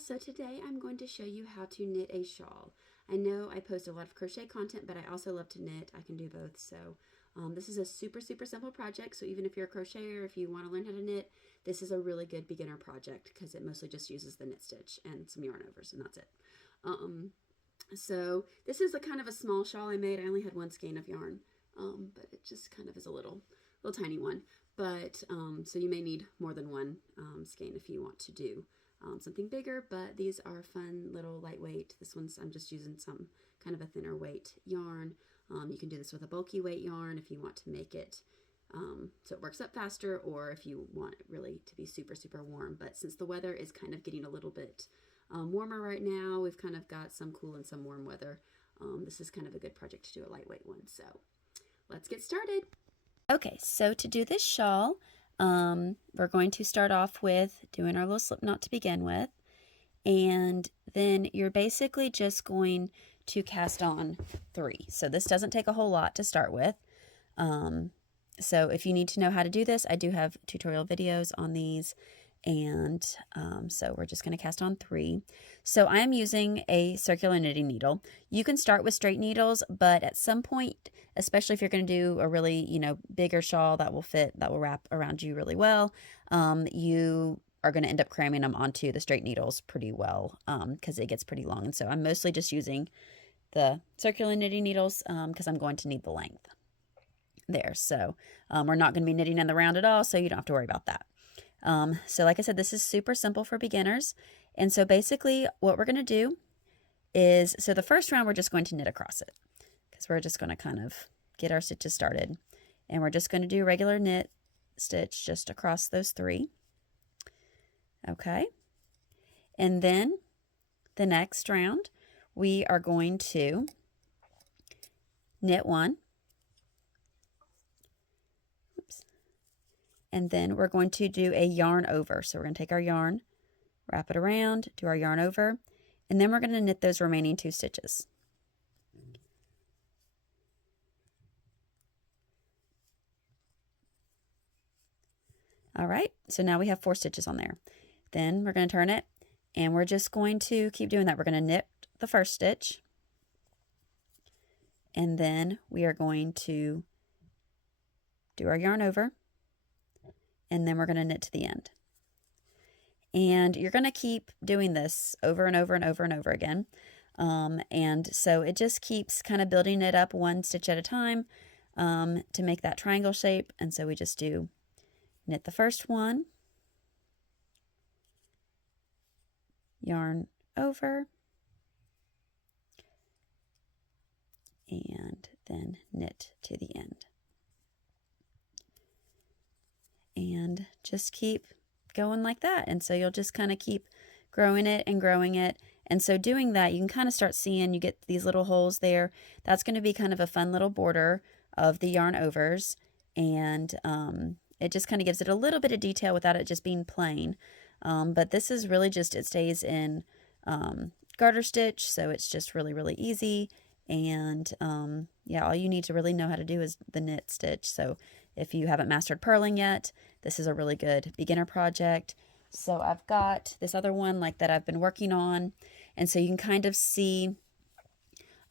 So today I'm going to show you how to knit a shawl. I know I post a lot of crochet content, but I also love to knit. I can do both. So this is a super simple project. So even if you're a crocheter, if you want to learn how to knit, this is a really good beginner project because it mostly just uses the knit stitch and some yarn overs, and that's it. So this is a kind of a small shawl I made. I only had one skein of yarn, but it just kind of is a little tiny one. But so you may need more than one skein if you want to do something bigger, but these are fun little lightweight. This one's, I'm just using some kind of a thinner weight yarn. You can do this with a bulky weight yarn if you want to make it so it works up faster, or if you want it really to be super warm. But since the weather is kind of getting a little bit warmer right now, we've kind of got some cool and some warm weather. This is kind of a good project to do a lightweight one. So let's get started. Okay, so to do this shawl, we're going to start off with doing our little slip knot to begin with, and then you're basically just going to cast on 3. So this doesn't take a whole lot to start with. So if you need to know how to do this, I do have tutorial videos on these, and so we're just going to cast on 3. So I am using a circular knitting needle. You can start with straight needles, but at some point, especially if you're going to do a really, bigger shawl that will fit, that will wrap around you really well, you are going to end up cramming them onto the straight needles pretty well because it gets pretty long. And so I'm mostly just using the circular knitting needles because I'm going to need the length there. So we're not going to be knitting in the round at all, so you don't have to worry about that. So like I said, this is super simple for beginners. And so basically what we're going to do is, so the first round we're just going to knit across it because we're just going to kind of get our stitches started. And we're just going to do regular knit stitch just across those 3. Okay. And then the next round we are going to knit 1. And then we're going to do a yarn over. So we're going to take our yarn, wrap it around, do our yarn over, and then we're going to knit those remaining 2 stitches. All right, so now we have 4 stitches on there. Then we're going to turn it, and we're just going to keep doing that. We're going to knit the first stitch, and then we are going to do our yarn over, and then we're going to knit to the end. And you're going to keep doing this over and over and over and over again. And so it just keeps kind of building it up 1 stitch at a time to make that triangle shape. And so we just do knit the first one, yarn over, and then knit to the end. And just keep going like that. And so you'll just kind of keep growing it and growing it. And so doing that, you can kind of start seeing, you get these little holes there. That's going to be kind of a fun little border of the yarn overs. And it just kind of gives it a little bit of detail without it just being plain. But this is really just, it stays in garter stitch. So it's just really easy. And yeah, all you need to really know how to do is the knit stitch. So if you haven't mastered purling yet, this is a really good beginner project. So I've got this other one like that I've been working on. And so you can kind of see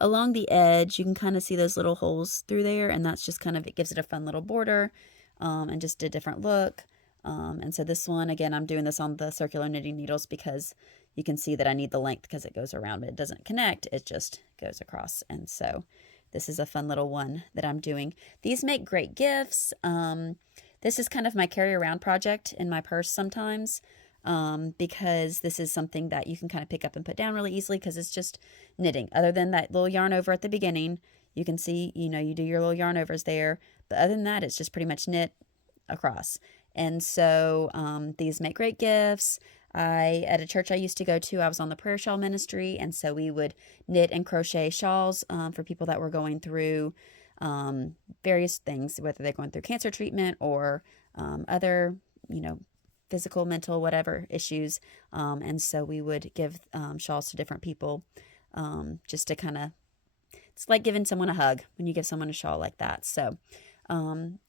along the edge, you can kind of see those little holes through there. And that's just kind of, it gives it a fun little border and just a different look. And so this one, again, I'm doing this on the circular knitting needles because you can see that I need the length because it goes around, but it doesn't connect. It just goes across. And so this is a fun little one that I'm doing. These make great gifts. This is kind of my carry around project in my purse sometimes because this is something that you can kind of pick up and put down really easily because it's just knitting. Other than that little yarn over at the beginning, you can see, you do your little yarn overs there. But other than that, it's just pretty much knit across. And so these make great gifts. At a church I used to go to, I was on the prayer shawl ministry, and so we would knit and crochet shawls for people that were going through various things, whether they're going through cancer treatment or other, physical, mental, whatever issues. And so we would give shawls to different people just to kind of, it's like giving someone a hug when you give someone a shawl like that. So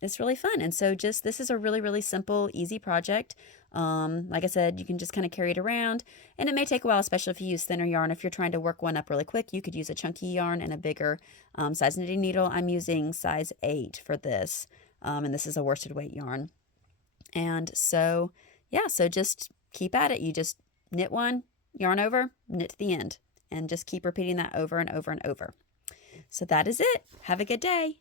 it's really fun. And so this is a really, really simple, easy project. Like I said, you can just kind of carry it around, and it may take a while, especially if you use thinner yarn. If you're trying to work one up really quick, you could use a chunky yarn and a bigger size knitting needle. I'm using size 8 for this, and this is a worsted weight yarn. And so, yeah, so just keep at it. You just knit one, yarn over, knit to the end, and just keep repeating that over and over and over. So that is it. Have a good day.